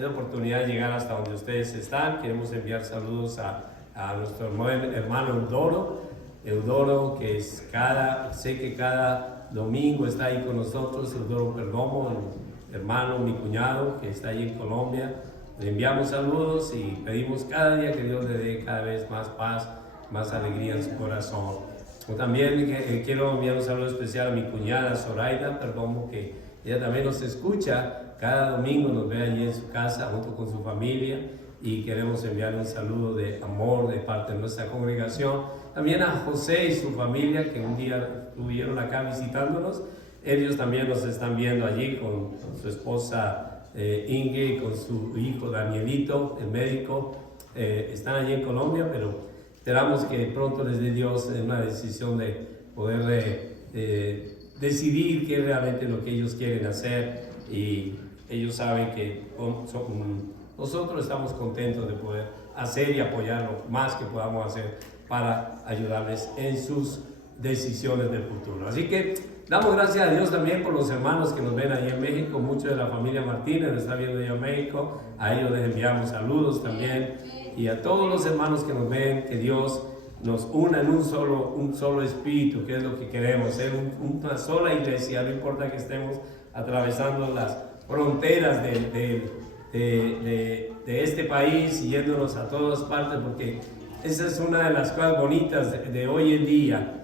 es la oportunidad de llegar hasta donde ustedes están. Queremos enviar saludos a nuestro hermano Eudoro, que sé que cada domingo está ahí con nosotros. Eudoro Perdomo, el hermano, mi cuñado, que está ahí en Colombia. Le enviamos saludos y pedimos cada día que Dios le dé cada vez más paz, más alegría en su corazón. También quiero enviar un saludo especial a mi cuñada Zoraida Perdomo, que ella también nos escucha cada domingo, nos ve allí en su casa junto con su familia, y queremos enviar un saludo de amor de parte de nuestra congregación. También a José y su familia, que un día estuvieron acá visitándonos. Ellos también nos están viendo allí con su esposa Inge y con su hijo Danielito, el médico. Están allí en Colombia, pero esperamos que pronto les dé Dios una decisión de poder decidir qué es realmente lo que ellos quieren hacer, y ellos saben que nosotros estamos contentos de poder hacer y apoyar lo más que podamos hacer para ayudarles en sus decisiones del futuro. Así que damos gracias a Dios también por los hermanos que nos ven ahí en México. Muchos de la familia Martínez nos está viendo allá en México. A ellos les enviamos saludos también. Y a todos los hermanos que nos ven, que Dios nos una en un solo espíritu, que es lo que queremos, ser una sola iglesia. No importa que estemos atravesando las fronteras de este país y yéndonos a todas partes, porque esa es una de las cosas bonitas de hoy en día.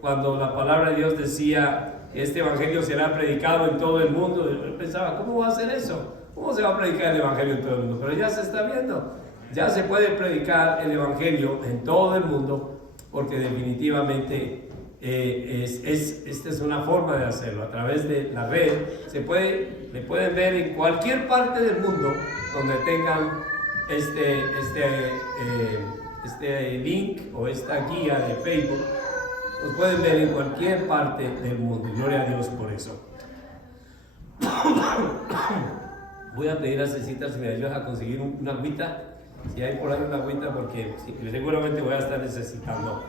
Cuando la palabra de Dios decía que este evangelio será predicado en todo el mundo, yo pensaba, ¿cómo va a ser eso? ¿Cómo se va a predicar el evangelio en todo el mundo? Pero ya se está viendo, ya se puede predicar el evangelio en todo el mundo, porque definitivamente esta es una forma de hacerlo. A través de la red me pueden ver en cualquier parte del mundo donde tengan este link o esta guía de Facebook. Nos pueden ver en cualquier parte del mundo, y gloria a Dios por eso. Voy a pedir a Cecita si me ayudas a conseguir una agüita, si hay por ahí una agüita, porque seguramente voy a estar necesitando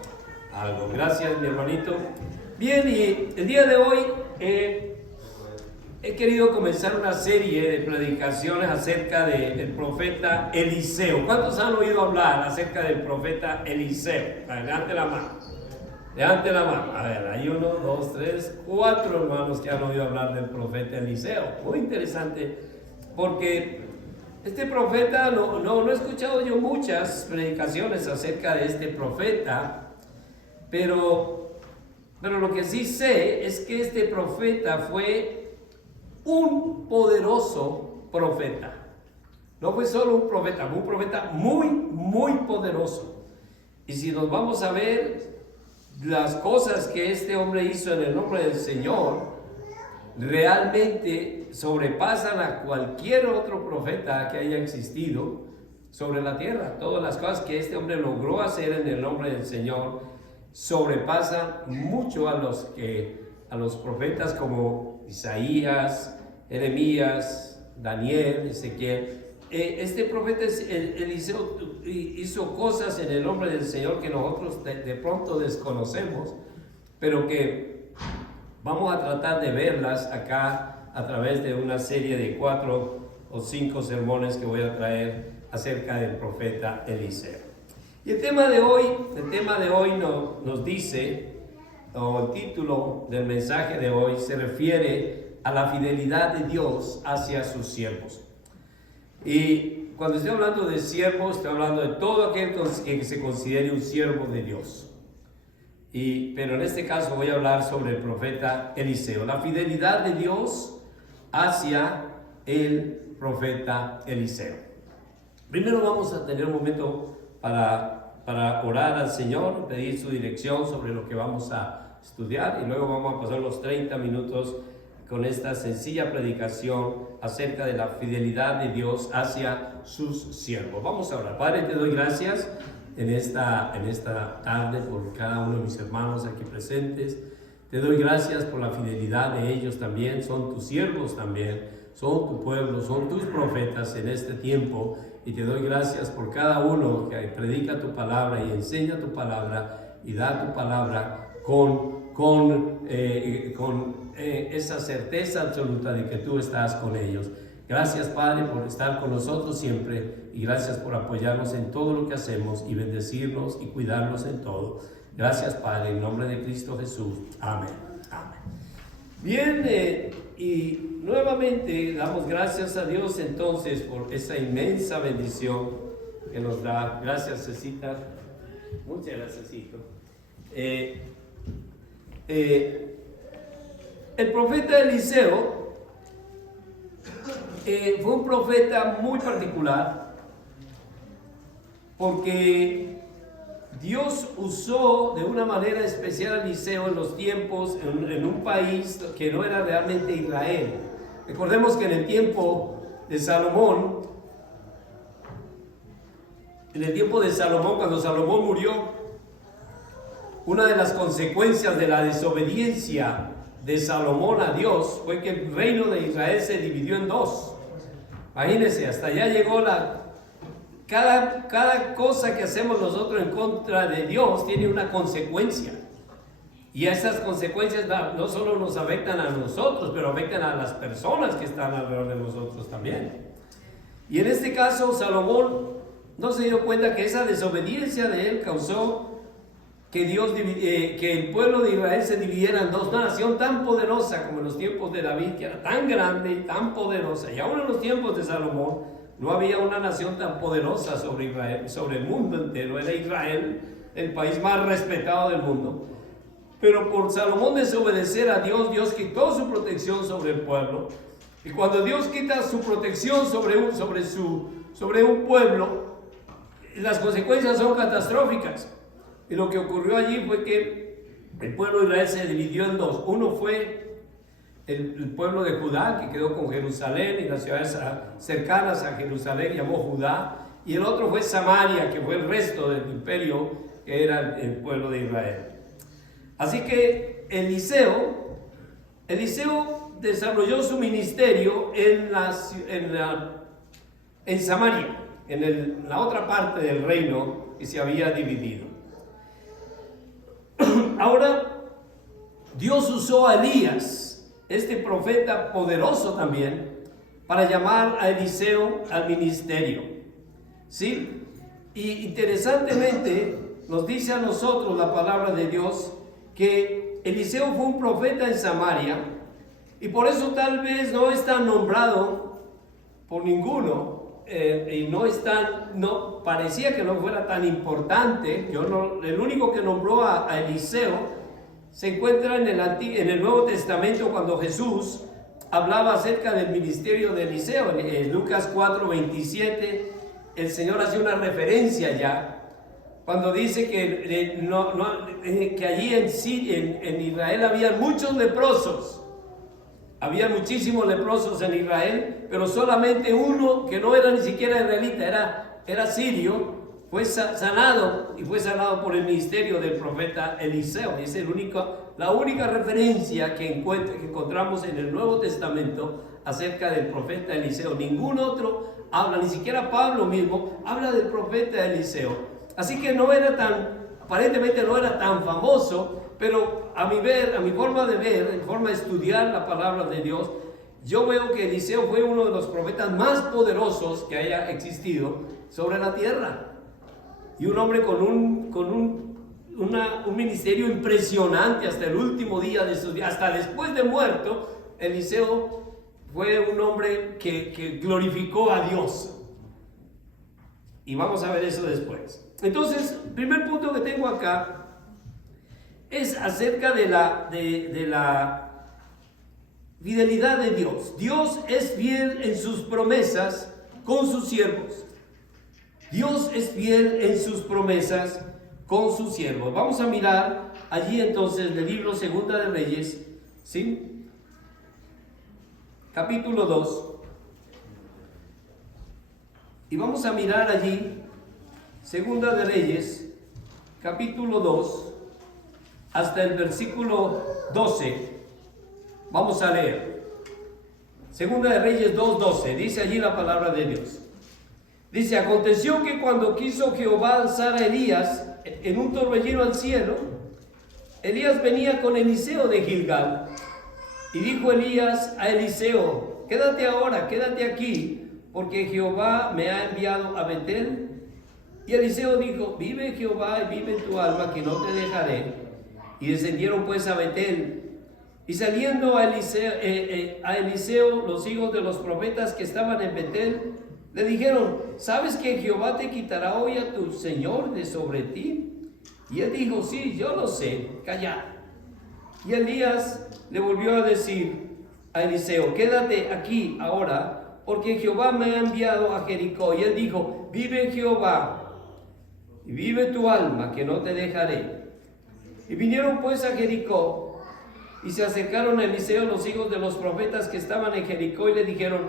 algo. Gracias, mi hermanito. Bien, y el día de hoy he querido comenzar una serie de predicaciones acerca del profeta Eliseo. ¿Cuántos han oído hablar acerca del profeta Eliseo? Levante la mano. Levante la mano. A ver, hay 1, 2, 3, 4 hermanos que han oído hablar del profeta Eliseo. Muy interesante, porque este profeta, no he escuchado yo muchas predicaciones acerca de este profeta, pero lo que sí sé es que este profeta fue un poderoso profeta. No fue solo un profeta, fue un profeta muy, muy poderoso. Y si nos vamos a ver las cosas que este hombre hizo en el nombre del Señor, realmente sobrepasan a cualquier otro profeta que haya existido sobre la tierra. Todas las cosas que este hombre logró hacer en el nombre del Señor sobrepasan mucho a los profetas como Isaías, Jeremías, Daniel, Ezequiel. Este profeta Eliseo hizo cosas en el nombre del Señor que nosotros de pronto desconocemos, pero que vamos a tratar de verlas acá a través de una serie de 4 o 5 sermones que voy a traer acerca del profeta Eliseo. Y el tema de hoy nos dice, o el título del mensaje de hoy se refiere a la fidelidad de Dios hacia sus siervos. Y cuando estoy hablando de siervos, estoy hablando de todo aquel que se considere un siervo de Dios. Pero en este caso voy a hablar sobre el profeta Eliseo, la fidelidad de Dios hacia el profeta Eliseo. Primero vamos a tener un momento para orar al Señor, pedir su dirección sobre lo que vamos a estudiar, y luego vamos a pasar los 30 minutos con esta sencilla predicación acerca de la fidelidad de Dios hacia sus siervos. Vamos a orar. Padre, te doy gracias en esta tarde por cada uno de mis hermanos aquí presentes. Te doy gracias por la fidelidad de ellos también. Son tus siervos también, son tu pueblo, son tus profetas en este tiempo. Y te doy gracias por cada uno que predica tu palabra y enseña tu palabra y da tu palabra con esa certeza absoluta de que tú estás con ellos. Gracias, Padre, por estar con nosotros siempre y gracias por apoyarnos en todo lo que hacemos y bendecirnos y cuidarnos en todo. Gracias, Padre, en nombre de Cristo Jesús. Amén. Amén. Bien, y nuevamente damos gracias a Dios entonces por esa inmensa bendición que nos da. Gracias, Cecita. Muchas gracias, Cecito. El profeta Eliseo fue un profeta muy particular porque Dios usó de una manera especial a Eliseo en los tiempos, en un país que no era realmente Israel. Recordemos que en el tiempo de Salomón, cuando Salomón murió, una de las consecuencias de la desobediencia de Salomón a Dios fue que el reino de Israel se dividió en dos. Imagínense, hasta allá llegó cada cosa que hacemos nosotros en contra de Dios tiene una consecuencia. Y esas consecuencias no solo nos afectan a nosotros, pero afectan a las personas que están alrededor de nosotros también. Y en este caso, Salomón no se dio cuenta que esa desobediencia de él causó que el pueblo de Israel se dividiera en dos. Una nación tan poderosa como en los tiempos de David, que era tan grande y tan poderosa, y aún en los tiempos de Salomón no había una nación tan poderosa sobre Israel, sobre el mundo entero. Era Israel el país más respetado del mundo, pero por Salomón desobedecer a Dios, Dios quitó su protección sobre el pueblo. Y cuando Dios quita su protección sobre un pueblo, las consecuencias son catastróficas. Y lo que ocurrió allí fue que el pueblo de Israel se dividió en dos. Uno fue el pueblo de Judá, que quedó con Jerusalén y las ciudades cercanas a Jerusalén, llamó Judá. Y el otro fue Samaria, que fue el resto del imperio, que era el pueblo de Israel. Así que Eliseo desarrolló su ministerio en Samaria, en la otra parte del reino que se había dividido. Ahora, Dios usó a Elías, este profeta poderoso también, para llamar a Eliseo al ministerio. ¿Sí? Y interesantemente nos dice a nosotros la palabra de Dios que Eliseo fue un profeta en Samaria y por eso tal vez no está nombrado por ninguno. Y parecía que no fuera tan importante. El único que nombró a Eliseo se encuentra en el Nuevo Testamento cuando Jesús hablaba acerca del ministerio de Eliseo. En Lucas 4:27 el Señor hace una referencia ya cuando dice que allí en Israel había muchos leprosos. Había muchísimos leprosos en Israel, pero solamente uno que no era ni siquiera israelita, era sirio, fue sanado y fue sanado por el ministerio del profeta Eliseo. Es la única referencia que encontramos en el Nuevo Testamento acerca del profeta Eliseo. Ningún otro habla, ni siquiera Pablo mismo habla del profeta Eliseo. Así que aparentemente no era tan famoso. Pero a mi forma de ver, en forma de estudiar la palabra de Dios, yo veo que Eliseo fue uno de los profetas más poderosos que haya existido sobre la tierra. Y un hombre con un ministerio impresionante hasta el último día de sus días, hasta después de muerto. Eliseo fue un hombre que glorificó a Dios. Y vamos a ver eso después. Entonces, el primer punto que tengo acá es acerca de la fidelidad de Dios. Dios es fiel en sus promesas con sus siervos. Dios es fiel en sus promesas con sus siervos. Vamos a mirar allí entonces el libro Segunda de Reyes, ¿sí? Capítulo 2. Y vamos a mirar allí Segunda de Reyes, capítulo 2. Hasta el versículo 12, vamos a leer. Segunda de Reyes 2:12, dice allí la palabra de Dios. Dice: aconteció que cuando quiso Jehová alzar a Elías en un torbellino al cielo, Elías venía con Eliseo de Gilgal. Y dijo Elías a Eliseo: quédate ahora, quédate aquí, porque Jehová me ha enviado a Betel. Y Eliseo dijo, vive Jehová y vive tu alma, que no te dejaré. Y descendieron pues a Betel. Y saliendo a Eliseo, los hijos de los profetas que estaban en Betel, le dijeron, ¿sabes que Jehová te quitará hoy a tu Señor de sobre ti? Y él dijo, sí, yo lo sé, callad. Y Elías le volvió a decir a Eliseo, quédate aquí ahora, porque Jehová me ha enviado a Jericó. Y él dijo, vive Jehová y vive tu alma, que no te dejaré. Y vinieron pues a Jericó, y se acercaron a Eliseo los hijos de los profetas que estaban en Jericó, y le dijeron,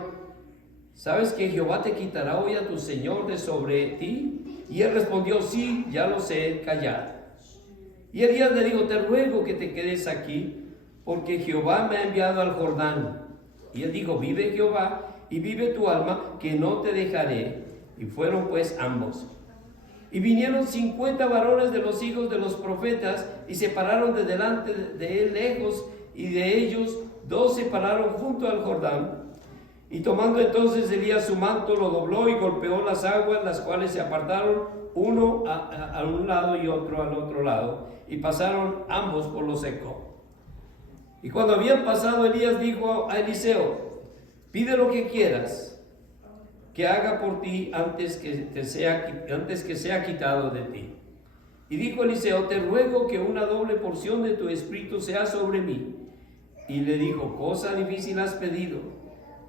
¿sabes que Jehová te quitará hoy a tu Señor de sobre ti? Y él respondió, sí, ya lo sé, callad. Y Elías le dijo, te ruego que te quedes aquí, porque Jehová me ha enviado al Jordán. Y él dijo, vive Jehová y vive tu alma, que no te dejaré. Y fueron pues ambos. Y vinieron 50 varones de los hijos de los profetas, y se pararon de delante de él lejos, y de ellos 2 se pararon junto al Jordán. Y tomando entonces Elías su manto, lo dobló y golpeó las aguas, las cuales se apartaron, uno a un lado y otro al otro lado, y pasaron ambos por lo seco. Y cuando habían pasado, Elías dijo a Eliseo, pide lo que quieras que haga por ti antes que sea quitado de ti. Y dijo Eliseo, te ruego que una doble porción de tu espíritu sea sobre mí. Y le dijo, cosa difícil has pedido.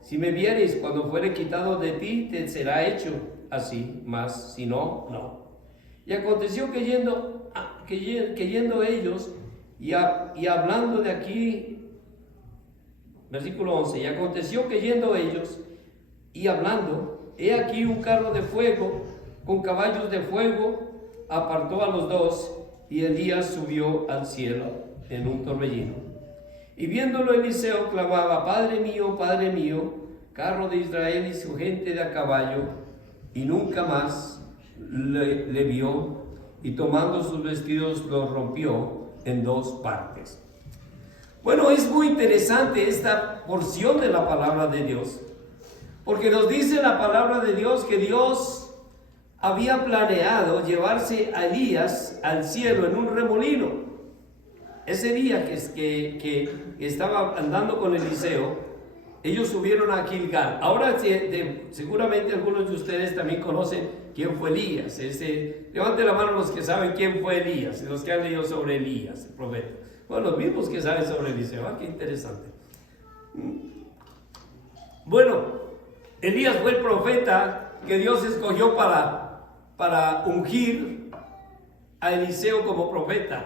Si me vieres cuando fuere quitado de ti, te será hecho así, mas si no, no. Y aconteció que yendo ellos y hablando de aquí, versículo 11, y aconteció que yendo ellos y hablando, he aquí un carro de fuego con caballos de fuego apartó a los 2, y Elías subió al cielo en un torbellino. Y viéndolo Eliseo clamaba, Padre mío, carro de Israel y su gente de a caballo, y nunca más le vio, y tomando sus vestidos los rompió en 2 partes. Bueno, es muy interesante esta porción de la palabra de Dios, porque nos dice la palabra de Dios que Dios había planeado llevarse a Elías al cielo en un remolino. Ese día que estaba andando con Eliseo, ellos subieron a Gilgal. Ahora seguramente algunos de ustedes también conocen quién fue Elías. Levante la mano los que saben quién fue Elías, los que han leído sobre Elías, el profeta. Bueno, los mismos que saben sobre Eliseo. Qué interesante. Bueno, Elías fue el profeta que Dios escogió para ungir a Eliseo como profeta.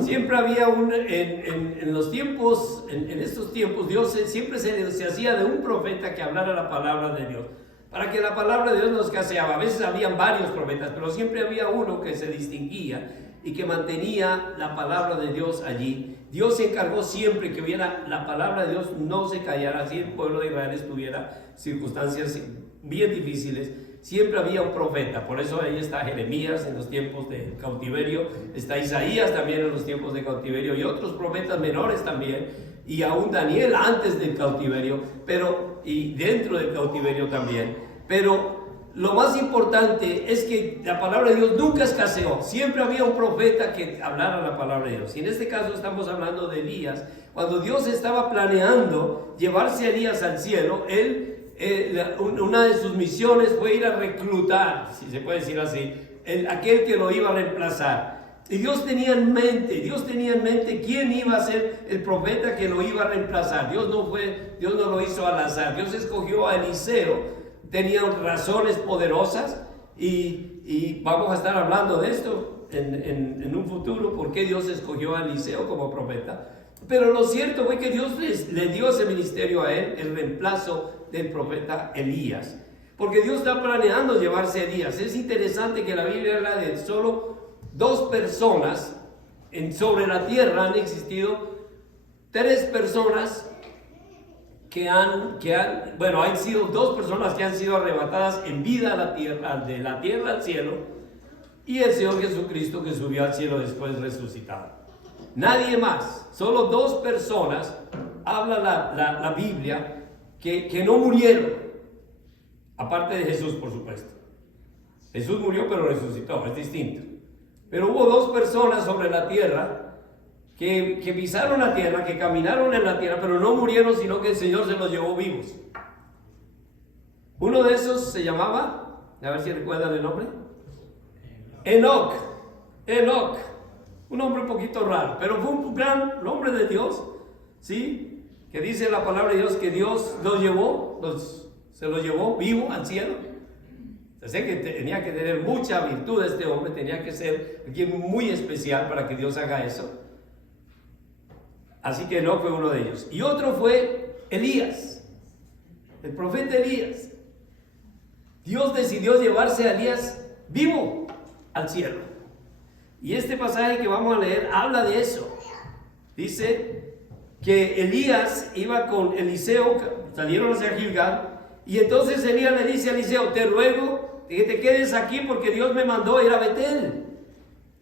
Siempre había en estos tiempos, Dios siempre se hacía de un profeta que hablara la palabra de Dios, para que la palabra de Dios no escaseaba. A veces habían varios profetas, pero siempre había uno que se distinguía y que mantenía la palabra de Dios allí. Dios se encargó siempre que hubiera la palabra de Dios, no se callara, así el pueblo de Israel estuviera circunstancias bien difíciles. Siempre había un profeta. Por eso ahí está Jeremías en los tiempos de cautiverio, está Isaías también en los tiempos de cautiverio, y otros profetas menores también, y aún Daniel antes del cautiverio, y dentro del cautiverio también. Pero lo más importante es que la palabra de Dios nunca escaseó. Siempre había un profeta que hablara la palabra de Dios. Y en este caso estamos hablando de Elías. Cuando Dios estaba planeando llevarse a Elías al cielo, una de sus misiones fue ir a reclutar, si se puede decir así, aquel que lo iba a reemplazar. Y Dios tenía en mente quién iba a ser el profeta que lo iba a reemplazar. Dios no lo hizo al azar. Dios escogió a Eliseo. Tenía razones poderosas, y vamos a estar hablando de esto en un futuro, por qué Dios escogió a Eliseo como profeta. Pero lo cierto fue que Dios le dio ese ministerio a él, el reemplazo del profeta Elías, porque Dios está planeando llevarse a Elías. Es interesante que la Biblia habla de solo 2 personas sobre la tierra. Han existido 3 personas han sido 2 personas que han sido arrebatadas en vida a la tierra, de la tierra al cielo, y el Señor Jesucristo, que subió al cielo después resucitado. Nadie más, solo 2 personas habla la Biblia que no murieron, aparte de Jesús, por supuesto. Jesús murió pero resucitó, es distinto. Pero hubo dos personas sobre la tierra que pisaron la tierra, que caminaron en la tierra, pero no murieron, sino que el Señor se los llevó vivos. Uno de esos se llamaba, a ver si recuerdan el nombre, Enoc. Un hombre un poquito raro, pero fue un gran hombre de Dios, ¿sí? Que dice la palabra de Dios que Dios se lo llevó vivo al cielo. Sé que tenía que tener mucha virtud este hombre, tenía que ser alguien muy especial para que Dios haga eso. Así que no fue uno de ellos. Y otro fue Elías, el profeta Elías. Dios decidió llevarse a Elías vivo al cielo. Y este pasaje que vamos a leer habla de eso. Dice que Elías iba con Eliseo, salieron hacia Gilgal, y entonces Elías le dice a Eliseo: te ruego que te quedes aquí porque Dios me mandó ir a Betel.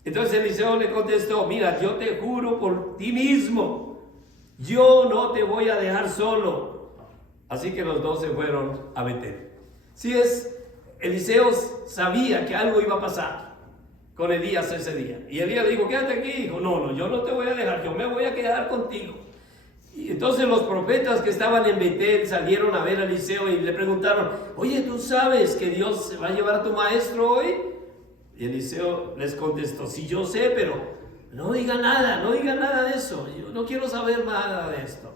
Entonces Eliseo le contestó: mira, yo te juro por ti mismo, yo no te voy a dejar solo. Así que los dos se fueron a Betel. Eliseo sabía que algo iba a pasar con Elías ese día. Y Elías le dijo: quédate aquí. Dijo: no, yo no te voy a dejar, yo me voy a quedar contigo. Y entonces los profetas que estaban en Betel salieron a ver a Eliseo y le preguntaron: oye, ¿tú sabes que Dios se va a llevar a tu maestro hoy? Y Eliseo les contestó: sí, yo sé, pero no diga nada de eso, yo no quiero saber nada de esto.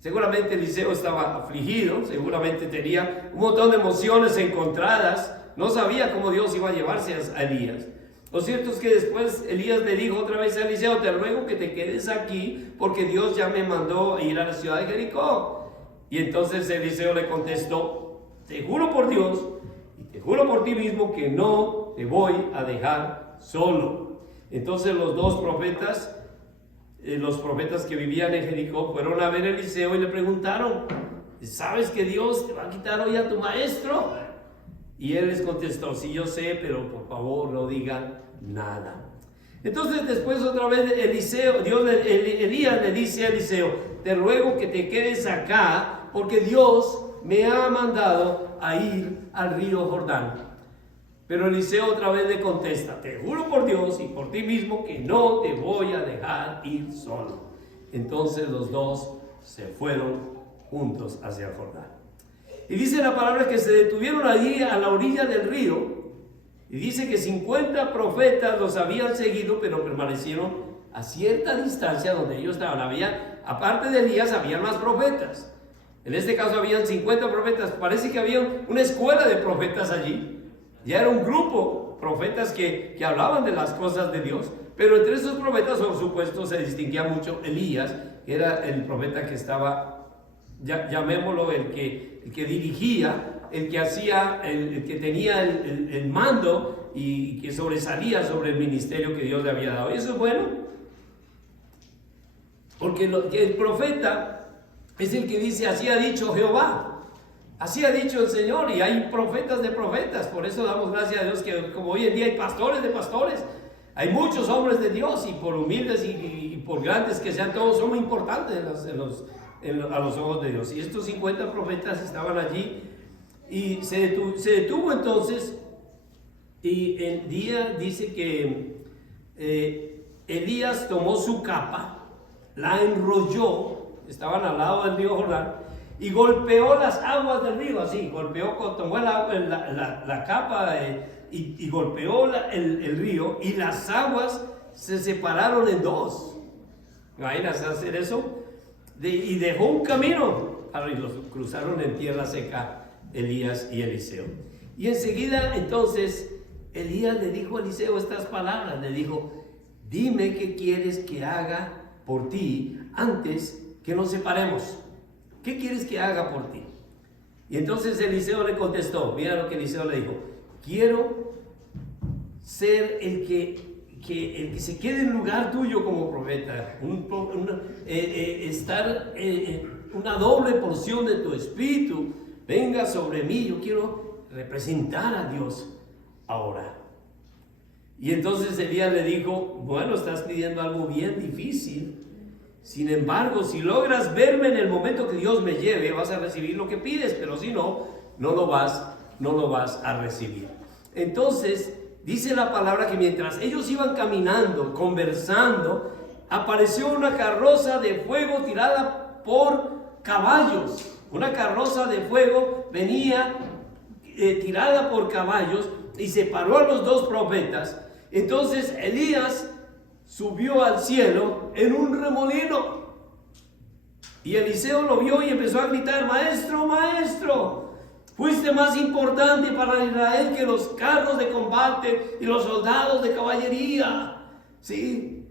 Seguramente Eliseo estaba afligido, seguramente tenía un montón de emociones encontradas, no sabía cómo Dios iba a llevarse a Elías. Lo cierto es que después Elías le dijo otra vez a Eliseo: te ruego que te quedes aquí porque Dios ya me mandó a ir a la ciudad de Jericó. Y entonces Eliseo le contestó: te juro por Dios y te juro por ti mismo que no te voy a dejar solo. Entonces los dos profetas, los profetas que vivían en Jericó, fueron a ver a Eliseo y le preguntaron: ¿sabes que Dios te va a quitar hoy a tu maestro? Y él les contestó: sí, yo sé, pero por favor no digan nada. Entonces después otra vez Elías le dice a Eliseo: te ruego que te quedes acá porque Dios me ha mandado a ir al río Jordán. Pero Eliseo otra vez le contesta: te juro por Dios y por ti mismo que no te voy a dejar ir solo. Entonces los dos se fueron juntos hacia el Jordán. Y dice la palabra que se detuvieron allí a la orilla del río. Y dice que 50 profetas los habían seguido, pero permanecieron a cierta distancia donde ellos estaban. Aparte de Elías, había más profetas. En este caso habían 50 profetas. Parece que había una escuela de profetas allí. Ya era un grupo, profetas que hablaban de las cosas de Dios. Pero entre esos profetas, por supuesto, se distinguía mucho Elías, que era el profeta que estaba, llamémoslo, el que dirigía, el que hacía, el que tenía el mando y que sobresalía sobre el ministerio que Dios le había dado. Y eso es bueno, porque el profeta es el que dice: así ha dicho Jehová, así ha dicho el Señor. Y hay profetas de profetas. Por eso damos gracias a Dios que como hoy en día hay pastores de pastores, hay muchos hombres de Dios, y por humildes y por grandes que sean, todos son muy importantes a los ojos de Dios. Y estos 50 profetas estaban allí. Y se detuvo entonces, y el día dice que Elías tomó su capa, la enrolló, estaban al lado del río Jordán, y golpeó las aguas del río, así, tomó la capa y golpeó el río, y las aguas se separaron en dos. ¿Imaginas hacer eso? Y dejó un camino, y los cruzaron en tierra seca Elías y Eliseo. Y enseguida entonces Elías le dijo a Eliseo estas palabras, le dijo: dime qué quieres que haga por ti antes que nos separemos. ¿Qué quieres que haga por ti? Y entonces Eliseo le contestó, mira lo que Eliseo le dijo: quiero ser el que se quede en lugar tuyo como profeta, estar una doble porción de tu espíritu venga sobre mí. Yo quiero representar a Dios ahora. Y entonces Elías le dijo: bueno, estás pidiendo algo bien difícil. Sin embargo, si logras verme en el momento que Dios me lleve, vas a recibir lo que pides, pero si no, no lo vas a recibir. Entonces, dice la palabra que mientras ellos iban caminando, conversando, apareció una carroza de fuego tirada por caballos. Una carroza de fuego venía tirada por caballos y separó a los dos profetas. Entonces Elías subió al cielo en un remolino. Y Eliseo lo vio y empezó a gritar: maestro, maestro, fuiste más importante para Israel que los carros de combate y los soldados de caballería. ¿Sí?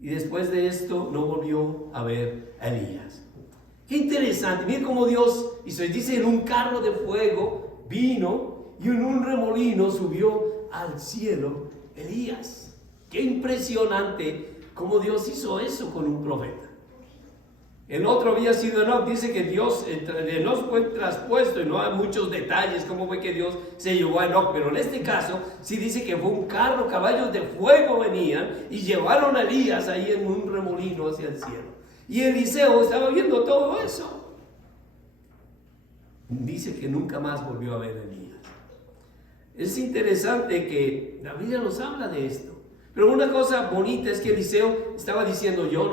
Y después de esto no volvió a ver a Elías. Qué interesante, miren cómo Dios hizo. Dice: en un carro de fuego vino y en un remolino subió al cielo Elías. Qué impresionante cómo Dios hizo eso con un profeta. El otro había sido Enoch. Dice que Dios, Enoch fue traspuesto, y no hay muchos detalles cómo fue que Dios se llevó a Enoch, pero en este caso sí dice que fue un carro, caballos de fuego venían y llevaron a Elías ahí en un remolino hacia el cielo. Y Eliseo estaba viendo todo eso. Dice que nunca más volvió a ver a Elías. Es interesante que la Biblia nos habla de esto. Pero una cosa bonita es que Eliseo estaba diciendo: yo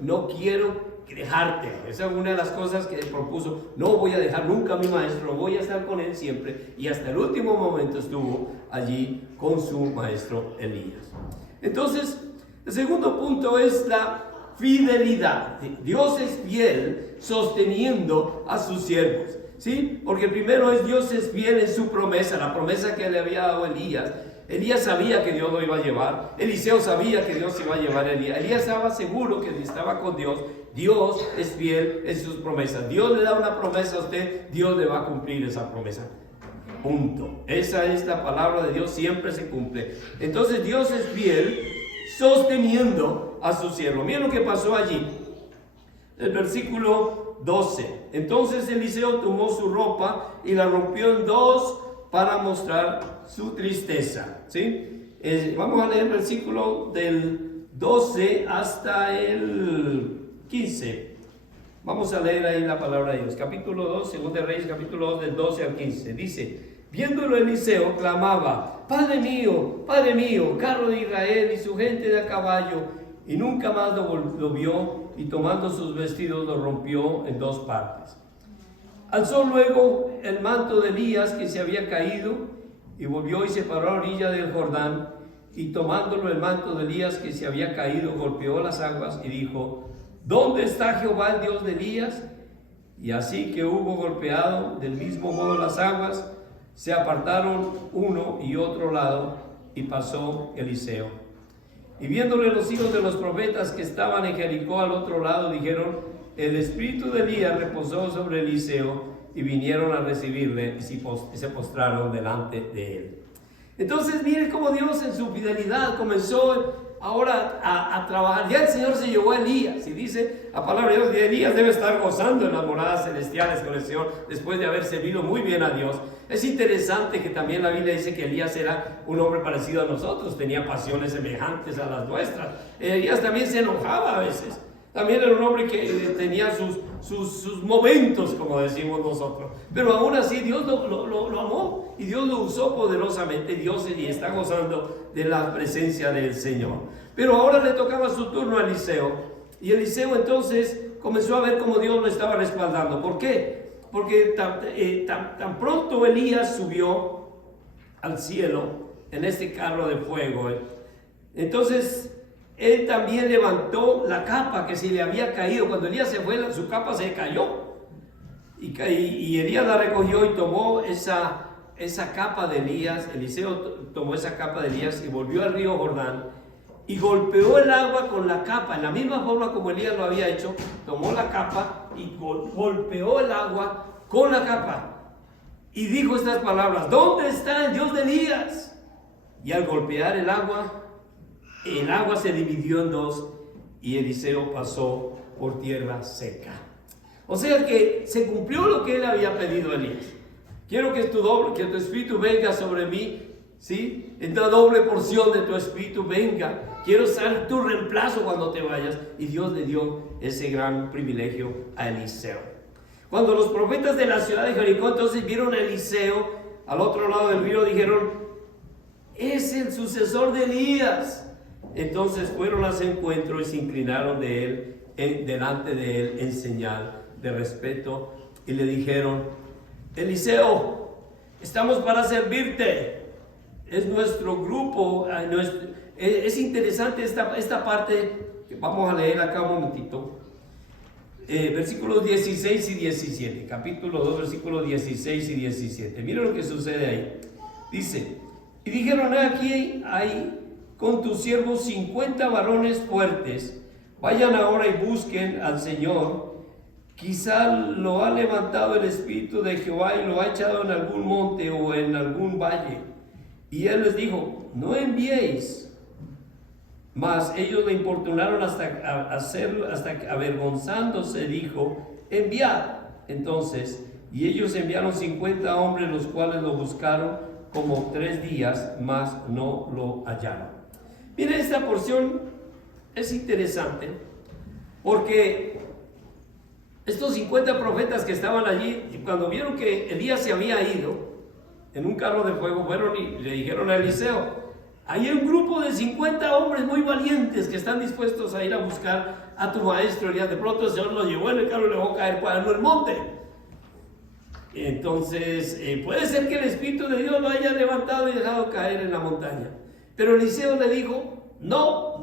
no quiero dejarte. Esa es una de las cosas que propuso: no voy a dejar nunca a mi maestro, voy a estar con él siempre. Y hasta el último momento estuvo allí con su maestro Elías. Entonces, el segundo punto es la fidelidad. Dios es fiel sosteniendo a sus siervos, ¿sí? Porque primero Dios es fiel en su promesa, la promesa que le había dado a Elías. Elías sabía que Dios lo iba a llevar. Eliseo sabía que Dios iba a llevar a Elías. Elías estaba seguro que estaba con Dios. Dios es fiel en sus promesas. Dios le da una promesa a usted, Dios le va a cumplir esa promesa. Punto. Esa es la palabra de Dios, siempre se cumple. Entonces Dios es fiel sosteniendo a su siervo. Miren lo que pasó allí. El versículo 12. Entonces Eliseo tomó su ropa y la rompió en dos para mostrar su tristeza. ¿Sí? Vamos a leer el versículo del 12 hasta el 15. Vamos a leer ahí la palabra de Dios. Capítulo 2, 2 de Reyes, capítulo 2, del 12 al 15. Dice: viéndolo Eliseo, clamaba: Padre mío, carro de Israel y su gente de a caballo. Y nunca más lo vio, y tomando sus vestidos lo rompió en dos partes. Alzó luego el manto de Elías que se había caído, y volvió y se paró a la orilla del Jordán, y tomándolo el manto de Elías que se había caído, golpeó las aguas y dijo: ¿dónde está Jehová, el Dios de Elías? Y así que hubo golpeado del mismo modo las aguas, se apartaron uno y otro lado, y pasó Eliseo. Y viéndole los hijos de los profetas que estaban en Jericó al otro lado, dijeron: el espíritu de Elías reposó sobre Eliseo, y vinieron a recibirle y se postraron delante de él. Entonces miren cómo Dios en su fidelidad comenzó ahora a trabajar. Ya el Señor se llevó a Elías, y dice la palabra de Dios que Elías debe estar gozando en las moradas celestiales con el Señor después de haber servido muy bien a Dios. Es interesante que también la Biblia dice que Elías era un hombre parecido a nosotros, tenía pasiones semejantes a las nuestras. Elías también se enojaba a veces. También era un hombre que tenía sus momentos, como decimos nosotros. Pero aún así Dios lo amó y Dios lo usó poderosamente. Dios y está gozando de la presencia del Señor. Pero ahora le tocaba su turno a Eliseo. Y Eliseo entonces comenzó a ver cómo Dios lo estaba respaldando. ¿Por qué? Porque tan pronto Elías subió al cielo en este carro de fuego. Entonces él también levantó la capa que se le había caído. Cuando Elías se fue, su capa se cayó. Y Elías la recogió y tomó esa capa de Elías. Eliseo tomó esa capa de Elías y volvió al río Jordán. Y golpeó el agua con la capa. En la misma forma como Elías lo había hecho, tomó la capa y golpeó el agua con la capa. Y dijo estas palabras: ¿dónde está el Dios de Elías? Y al golpear el agua se dividió en dos, y Eliseo pasó por tierra seca. O sea que se cumplió lo que él había pedido a Elías. Quiero que tu espíritu venga sobre mí ¿sí? En la doble porción de tu espíritu venga. Quiero ser tu reemplazo cuando te vayas. Y Dios le dio ese gran privilegio a Eliseo. Cuando los profetas de la ciudad de Jericó entonces vieron a Eliseo al otro lado del río, dijeron: es el sucesor de Elías. Entonces fueron a su encuentro y se inclinaron delante de él en señal de respeto y le dijeron: Eliseo, estamos para servirte. Es nuestro grupo. Es interesante esta parte que vamos a leer acá un momentito. Versículos 16 y 17, capítulo 2, versículos 16 y 17. Mira lo que sucede ahí. Dice: y dijeron: aquí hay con tus siervos 50 varones fuertes. Vayan ahora y busquen al Señor. Quizá lo ha levantado el Espíritu de Jehová y lo ha echado en algún monte o en algún valle. Y él les dijo: no enviéis. Mas ellos le importunaron hasta que avergonzándose dijo: enviad. Entonces, y ellos enviaron 50 hombres, los cuales lo buscaron como 3 días, mas no lo hallaron. Miren, esta porción es interesante porque estos 50 profetas que estaban allí, cuando vieron que Elías se había ido en un carro de fuego, fueron y le dijeron a Eliseo: hay un grupo de 50 hombres muy valientes que están dispuestos a ir a buscar a tu maestro Elías. De pronto el Señor lo llevó en el carro y le dejó caer en el monte. Entonces puede ser que el Espíritu de Dios lo haya levantado y dejado caer en la montaña. Pero Eliseo le dijo: no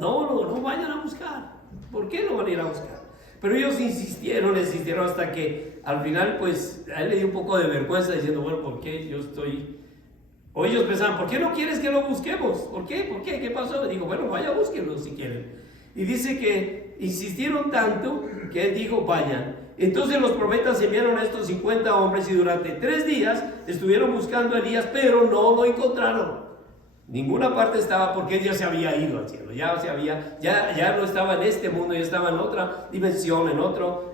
vayan a buscar. ¿Por qué no van a ir a buscar? Pero ellos insistieron hasta que al final, pues, a él le dio un poco de vergüenza diciendo: bueno, ¿por qué yo estoy...? O ellos pensaban: ¿por qué no quieres que lo busquemos? ¿Por qué? ¿Qué pasó? Le dijo: bueno, vaya, búsquenlo si quieren. Y dice que insistieron tanto que él dijo: vayan. Entonces los profetas enviaron a estos 50 hombres y durante 3 días estuvieron buscando a Elías, pero no lo encontraron. Ninguna parte estaba, porque él ya se había ido al cielo, ya no estaba en este mundo, ya estaba en otra dimensión,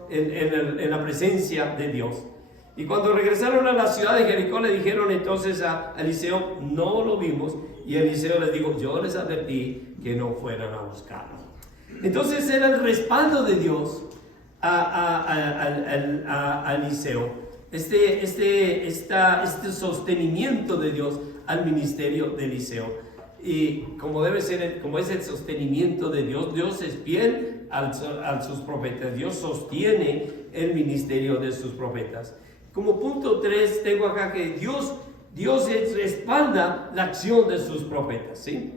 en la presencia de Dios. Y cuando regresaron a la ciudad de Jericó, le dijeron entonces a Eliseo: no lo vimos. Y Eliseo les dijo: yo les advertí que no fueran a buscarlo. Entonces era el respaldo de Dios a Eliseo, este sostenimiento de Dios al ministerio de Eliseo. Y como es el sostenimiento de Dios, Dios es fiel a sus profetas. Dios sostiene el ministerio de sus profetas. Como punto 3 tengo acá que Dios respalda la acción de sus profetas, ¿sí?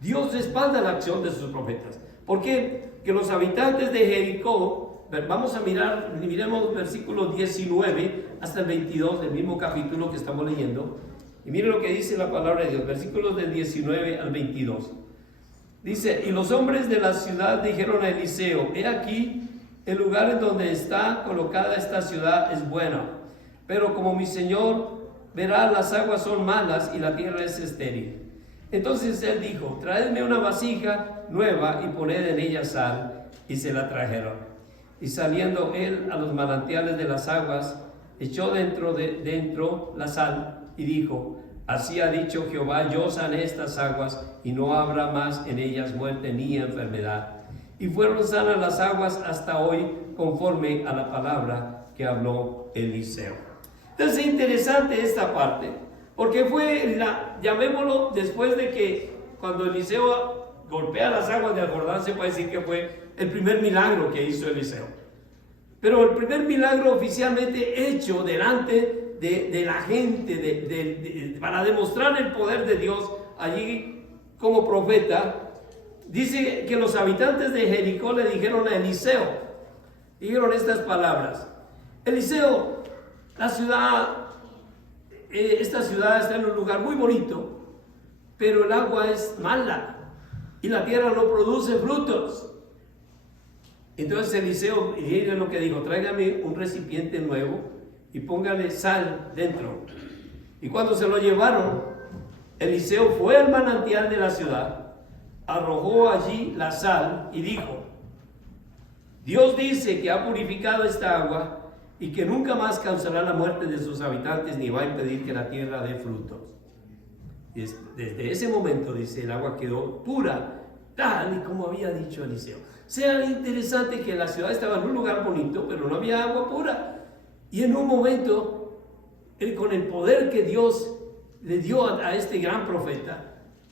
Dios respalda la acción de sus profetas. ¿Por qué? Que los habitantes de Jericó, vamos a miremos versículos 19 hasta el 22 del mismo capítulo que estamos leyendo. Y miren lo que dice la palabra de Dios, versículos del 19 al 22. Dice: y los hombres de la ciudad dijeron a Eliseo: he aquí, el lugar en donde está colocada esta ciudad es bueno, pero como mi señor verá, las aguas son malas y la tierra es estéril. Entonces él dijo: traedme una vasija nueva y poned en ella sal. Y se la trajeron. Y saliendo él a los manantiales de las aguas, echó dentro la sal y dijo: así ha dicho Jehová: yo sané estas aguas y no habrá más en ellas muerte ni enfermedad. Y fueron sanas las aguas hasta hoy, conforme a la palabra que habló Eliseo. Entonces es interesante esta parte, porque fue llamémoslo, después de que cuando Eliseo golpea las aguas del Jordán, se puede decir que fue el primer milagro que hizo Eliseo. Pero el primer milagro oficialmente hecho delante de la gente, para demostrar el poder de Dios allí como profeta, dice que los habitantes de Jericó le dijeron a Eliseo, dijeron estas palabras: Eliseo, esta ciudad está en un lugar muy bonito, pero el agua es mala y la tierra no produce frutos. Entonces Eliseo, y miren lo que dijo: tráigame un recipiente nuevo y póngale sal dentro. Y cuando se lo llevaron, Eliseo fue al manantial de la ciudad, arrojó allí la sal y dijo: Dios dice que ha purificado esta agua y que nunca más causará la muerte de sus habitantes ni va a impedir que la tierra dé frutos. Y desde ese momento, dice, el agua quedó pura, tal y como había dicho Eliseo. Sea interesante que la ciudad estaba en un lugar bonito, pero no había agua pura. Y en un momento, con el poder que Dios le dio a este gran profeta,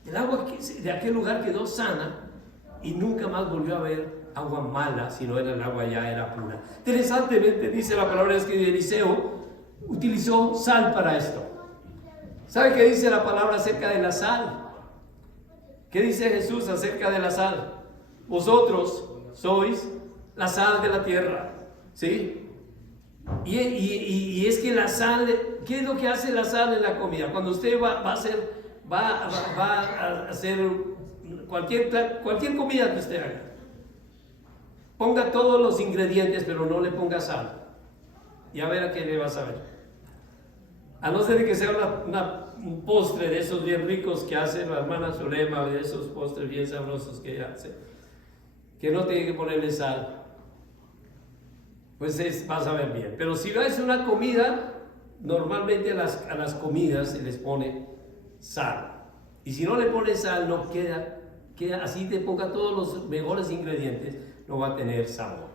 el agua de aquel lugar quedó sana y nunca más volvió a haber agua mala, sino el agua ya era pura. Interesantemente dice la palabra es que Eliseo utilizó sal para esto. ¿Sabe qué dice la palabra acerca de la sal? ¿Qué dice Jesús acerca de la sal? Vosotros sois la sal de la tierra, ¿sí? Y es que la sal, ¿qué es lo que hace la sal en la comida? Cuando usted va a hacer cualquier comida que usted haga, ponga todos los ingredientes, pero no le ponga sal. Y a ver a qué le va a saber. A no ser que sea un postre de esos bien ricos que hace la hermana Zulema, de esos postres bien sabrosos que ella hace, que no tiene que ponerle sal, pues vas a ver bien. Pero si es una comida, normalmente a las comidas se les pone sal. Y si no le pones sal, no queda así te ponga todos los mejores ingredientes, no va a tener sabor.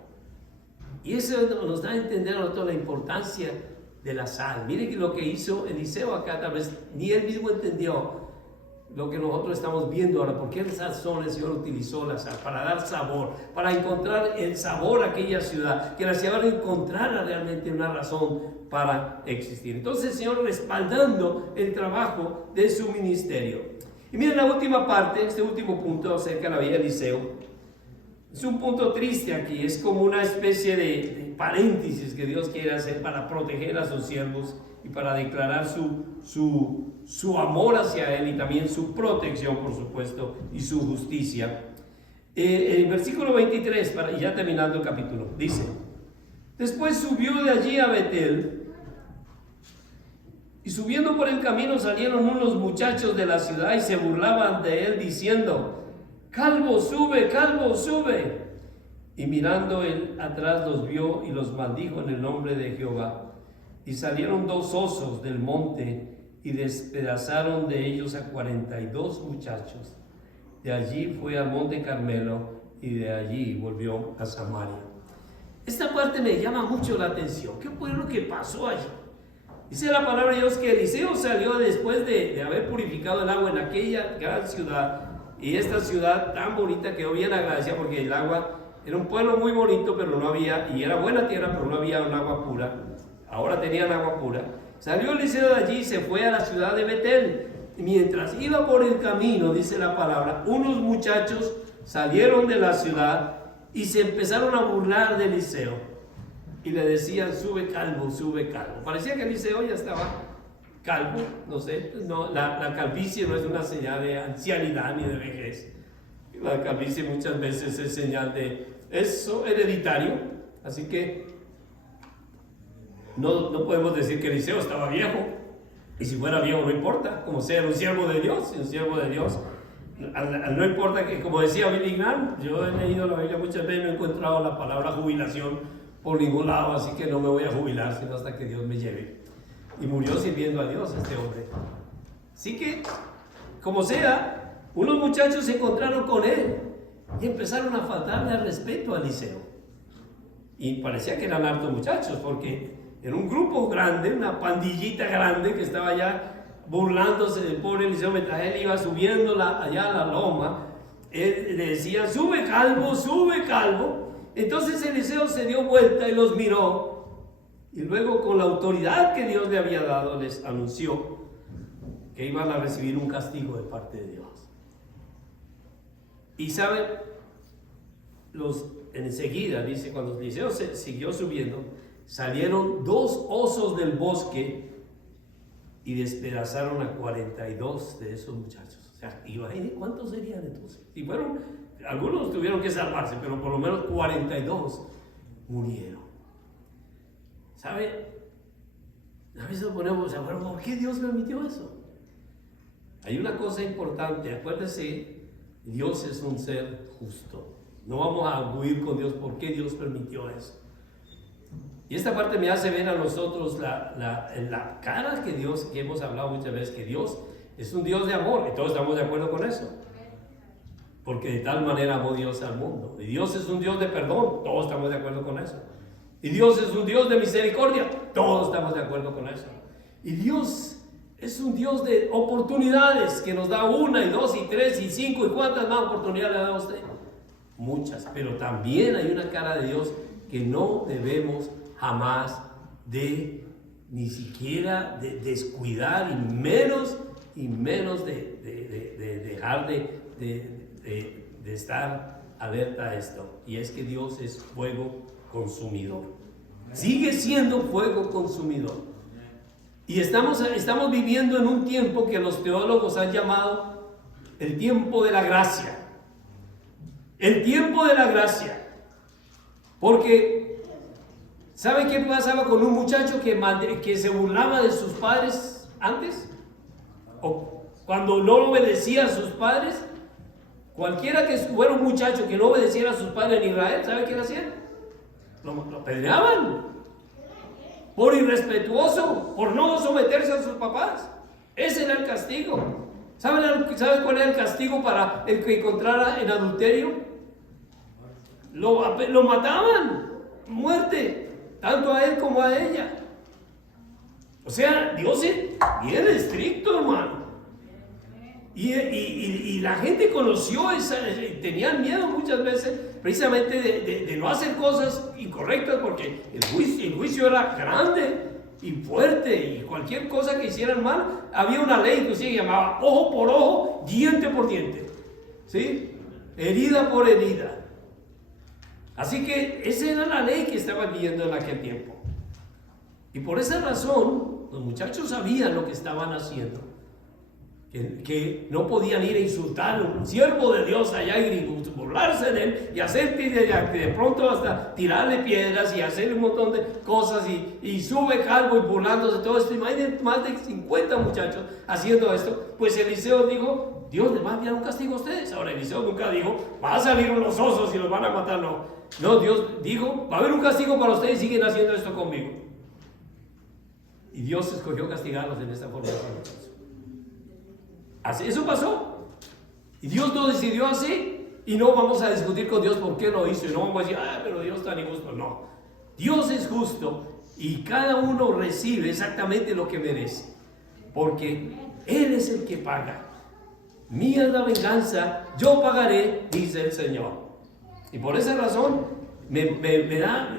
Y eso nos da a entender a nosotros la importancia de la sal. Mire que lo que hizo Eliseo acá, tal vez ni él mismo entendió lo que nosotros estamos viendo ahora. ¿Por qué el sazón el Señor utilizó la sal? Para dar sabor, para encontrar el sabor a aquella ciudad, que la ciudad encontrara realmente una razón para existir. Entonces el Señor respaldando el trabajo de su ministerio. Y miren la última parte, este último punto acerca de la vida de Eliseo. Es un punto triste aquí, es como una especie de paréntesis que Dios quiere hacer para proteger a sus siervos y para declarar su amor hacia Él y también su protección, por supuesto, y su justicia. El versículo 23, y ya terminando el capítulo, dice: después subió de allí a Betel, y subiendo por el camino salieron unos muchachos de la ciudad y se burlaban de él diciendo: calvo, sube, calvo, sube. Y mirando él atrás los vio y los maldijo en el nombre de Jehová. Y salieron 2 osos del monte y despedazaron de ellos a 42 muchachos. De allí fue al monte Carmelo y de allí volvió a Samaria. Esta parte me llama mucho la atención. ¿Qué fue lo que pasó allí? Dice la palabra de Dios que Eliseo salió después de haber purificado el agua en aquella gran ciudad. Y esta ciudad tan bonita quedó bien agradecida porque el agua era un pueblo muy bonito, pero no había, y era buena tierra, pero no había un agua pura. Ahora tenían agua pura. Salió Eliseo de allí y se fue a la ciudad de Betel. Mientras iba por el camino, dice la palabra, unos muchachos salieron de la ciudad y se empezaron a burlar de Eliseo. Y le decían: sube calvo, sube calvo. Parecía que Eliseo ya estaba calvo, no sé, no, la calvicie no es una señal de ancianidad ni de vejez. La calvicie muchas veces es señal de eso hereditario, así que no podemos decir que Eliseo estaba viejo, y si fuera viejo no importa, como sea, un siervo de Dios, no importa que, como decía Billy Graham, yo he leído la Biblia muchas veces, no he encontrado la palabra jubilación por ningún lado, así que no me voy a jubilar sino hasta que Dios me lleve. Y murió sirviendo a Dios este hombre. Así que, como sea, unos muchachos se encontraron con él y empezaron a faltarle al respeto a Eliseo. Y parecía que eran hartos muchachos, porque era un grupo grande, una pandillita grande que estaba allá burlándose del pobre Eliseo mientras él iba subiendo allá a la loma. Él le decía: sube calvo, sube calvo. Entonces Eliseo se dio vuelta y los miró. Y luego, con la autoridad que Dios le había dado, les anunció que iban a recibir un castigo de parte de Dios. Y saben, enseguida, dice, cuando Eliseo siguió subiendo, salieron 2 osos del bosque y despedazaron a 42 de esos muchachos. O sea, imagínense cuántos serían entonces. Y fueron, algunos tuvieron que salvarse, pero por lo menos 42 murieron. ¿Sabe? A veces nos ponemos a ver, ¿por qué Dios permitió eso? Hay una cosa importante, acuérdese, Dios es un ser justo. No vamos a huir con Dios por qué Dios permitió eso. Y esta parte me hace ver a nosotros la cara que Dios, que hemos hablado muchas veces, que Dios es un Dios de amor, y todos estamos de acuerdo con eso. Porque de tal manera amó Dios al mundo. Y Dios es un Dios de perdón, todos estamos de acuerdo con eso. Y Dios es un Dios de misericordia, todos estamos de acuerdo con eso. Y Dios es un Dios de oportunidades, que nos da 1 y 2 y 3 y 5 y cuántas más oportunidades le da a usted. Muchas, pero también hay una cara de Dios que no debemos jamás de ni siquiera de descuidar y menos de dejar de estar alerta a esto. Y es que Dios es fuego consumidor. Sigue siendo fuego consumidor. Y estamos viviendo en un tiempo que los teólogos han llamado el tiempo de la gracia. El tiempo de la gracia. Porque, ¿sabe qué pasaba con un muchacho que se burlaba de sus padres antes? O cuando no obedecía a sus padres. Cualquiera que fuera un muchacho que no obedeciera a sus padres en Israel, ¿sabe qué le hacían? Lo apedreaban. Por irrespetuoso, por no someterse a sus papás. Ese era el castigo. ¿Sabe cuál era el castigo para el que encontrara en adulterio? Lo mataban, muerte, tanto a él como a ella. O sea, Dios es bien estricto, hermano. Y la gente conoció tenían miedo muchas veces precisamente de no hacer cosas incorrectas, porque el juicio era grande y fuerte, y cualquier cosa que hicieran mal, había una ley que se llamaba ojo por ojo, diente por diente, ¿sí? Herida por herida. Así que esa era la ley que estaban viviendo en aquel tiempo. Y por esa razón, los muchachos sabían lo que estaban haciendo. Que no podían ir a insultar a un siervo de Dios allá y burlarse de él y hacer de pronto hasta tirarle piedras y hacer un montón de cosas y sube calvo y burlándose de todo esto. Imagínense más de 50 muchachos haciendo esto. Pues Eliseo dijo, Dios les va a enviar un castigo a ustedes. Ahora Eliseo nunca dijo, va a salir unos osos y los van a matar. No, Dios dijo, va a haber un castigo para ustedes y siguen haciendo esto conmigo. Y Dios escogió castigarlos en esta forma. Así, eso pasó. Y Dios lo decidió así. Y no vamos a discutir con Dios por qué lo hizo. Y no vamos a decir, pero Dios es tan injusto. No. Dios es justo. Y cada uno recibe exactamente lo que merece. Porque Él es el que paga. Mía es la venganza, yo pagaré, dice el Señor. Y por esa razón me da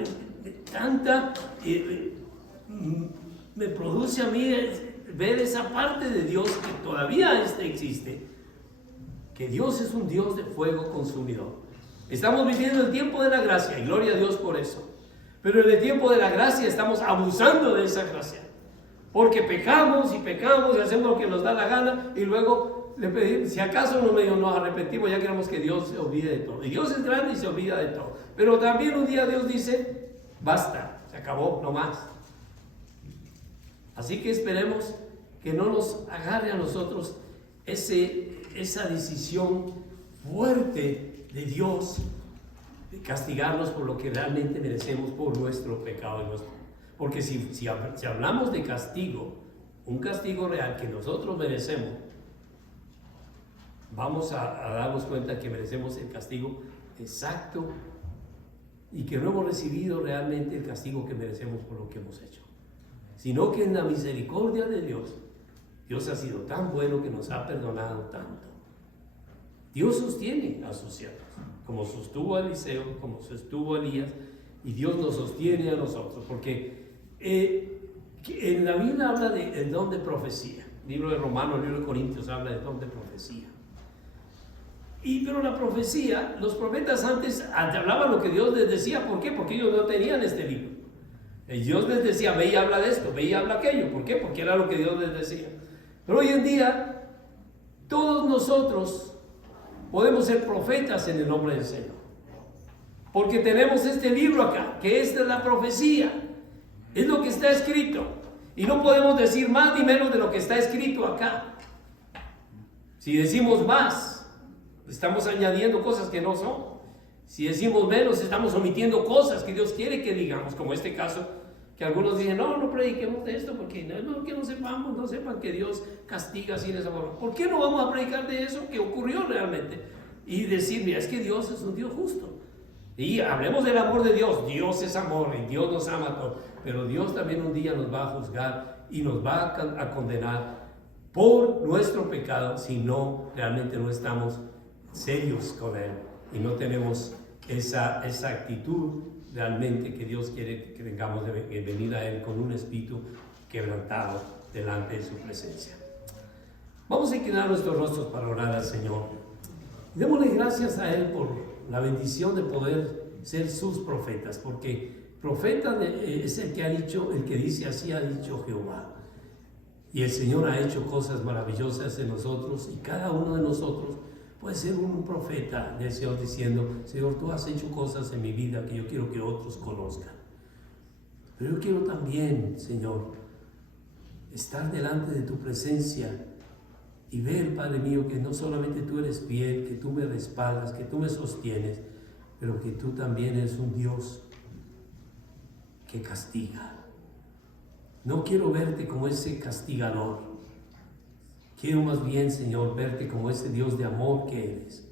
tanta... me produce a mí ver esa parte de Dios que todavía existe, que Dios es un Dios de fuego consumidor. Estamos viviendo el tiempo de la gracia y gloria a Dios por eso, pero en el tiempo de la gracia estamos abusando de esa gracia, porque pecamos y hacemos lo que nos da la gana y luego le pedimos, si acaso nos arrepentimos, ya queremos que Dios se olvide de todo. Y Dios es grande y se olvida de todo, pero también un día Dios dice, basta, se acabó, no más. Así que esperemos que no nos agarre a nosotros esa decisión fuerte de Dios de castigarnos por lo que realmente merecemos por nuestro pecado. Porque si hablamos de castigo, un castigo real que nosotros merecemos, vamos a darnos cuenta que merecemos el castigo exacto y que no hemos recibido realmente el castigo que merecemos por lo que hemos hecho. Sino que en la misericordia de Dios, Dios ha sido tan bueno que nos ha perdonado tanto. Dios sostiene a sus siervos, como sostuvo a Eliseo, como sostuvo a Elías, y Dios nos sostiene a nosotros, porque en la Biblia habla del don de profecía. El libro de Romanos, el libro de Corintios habla del don de profecía. Pero la profecía, los profetas antes hablaban lo que Dios les decía. ¿Por qué? Porque ellos no tenían este libro. Dios les decía, ve y habla de esto, ve y habla aquello. ¿Por qué? Porque era lo que Dios les decía. Pero hoy en día, todos nosotros podemos ser profetas en el nombre del Señor. Porque tenemos este libro acá, que esta es la profecía. Es lo que está escrito. Y no podemos decir más ni menos de lo que está escrito acá. Si decimos más, estamos añadiendo cosas que no son. Si decimos menos, estamos omitiendo cosas que Dios quiere que digamos, como este caso que algunos dicen, no, no prediquemos de esto, porque no, que no sepamos, no sepan que Dios castiga sin esa forma. ¿Por qué no vamos a predicar de eso que ocurrió realmente? Y decir, mira, es que Dios es un Dios justo. Y hablemos del amor de Dios. Dios es amor y Dios nos ama a todos. Pero Dios también un día nos va a juzgar y nos va a condenar por nuestro pecado si no, realmente no estamos serios con Él y no tenemos esa actitud realmente que Dios quiere que tengamos de venir a Él con un espíritu quebrantado delante de su presencia. Vamos a inclinar nuestros rostros para orar al Señor. Démosle gracias a Él por la bendición de poder ser sus profetas, porque profeta es el que ha dicho, el que dice así ha dicho Jehová. Y el Señor ha hecho cosas maravillosas en nosotros y cada uno de nosotros puede ser un profeta del Señor diciendo, Señor, tú has hecho cosas en mi vida que yo quiero que otros conozcan. Pero yo quiero también, Señor, estar delante de tu presencia y ver, Padre mío, que no solamente tú eres fiel, que tú me respaldas, que tú me sostienes, pero que tú también eres un Dios que castiga. No quiero verte como ese castigador. Quiero más bien, Señor, verte como ese Dios de amor que eres.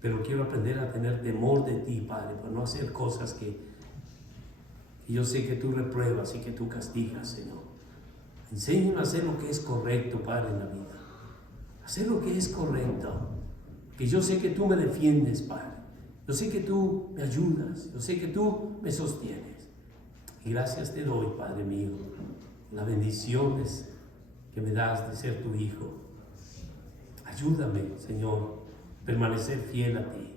Pero quiero aprender a tener temor de ti, Padre, para no hacer cosas que yo sé que tú repruebas y que tú castigas, Señor. Enséñame a hacer lo que es correcto, Padre, en la vida. Hacer lo que es correcto. Que yo sé que tú me defiendes, Padre. Yo sé que tú me ayudas. Yo sé que tú me sostienes. Y gracias te doy, Padre mío, las bendiciones que me das de ser tu hijo. Ayúdame, Señor, a permanecer fiel a ti.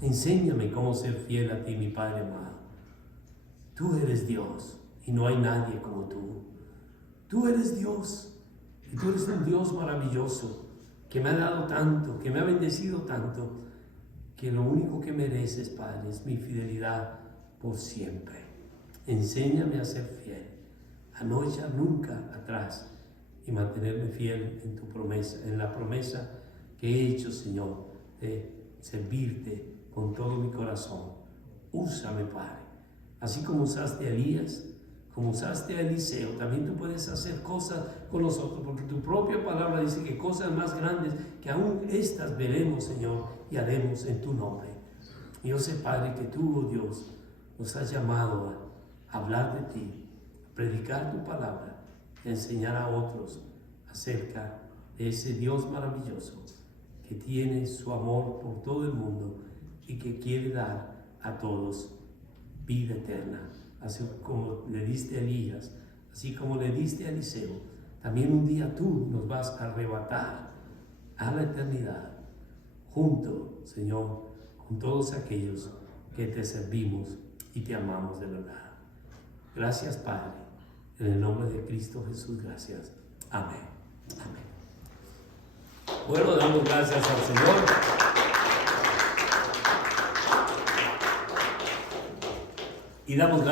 Enséñame cómo ser fiel a ti, mi Padre amado. Tú eres Dios y no hay nadie como tú. Tú eres Dios y tú eres un Dios maravilloso que me ha dado tanto, que me ha bendecido tanto, que lo único que mereces, Padre, es mi fidelidad por siempre. Enséñame a ser fiel, a no echar nunca atrás y mantenerme fiel en tu promesa, en la promesa que he hecho, Señor, de servirte con todo mi corazón. Úsame, Padre, así como usaste a Elías, como usaste a Eliseo, también tú puedes hacer cosas con nosotros, porque tu propia palabra dice que cosas más grandes que aún estas veremos, Señor, y haremos en tu nombre. Y yo sé, Padre, que tú, oh Dios, nos has llamado a hablar de ti, a predicar tu palabra, a enseñar a otros acerca de ese Dios maravilloso que tiene su amor por todo el mundo y que quiere dar a todos vida eterna, así como le diste a Elías, así como le diste a Eliseo. También un día tú nos vas a arrebatar a la eternidad, junto, Señor, con todos aquellos que te servimos y te amamos de verdad. Gracias, Padre, en el nombre de Cristo Jesús, gracias. Amén. Amén. Bueno, damos gracias al Señor. Y damos gracias.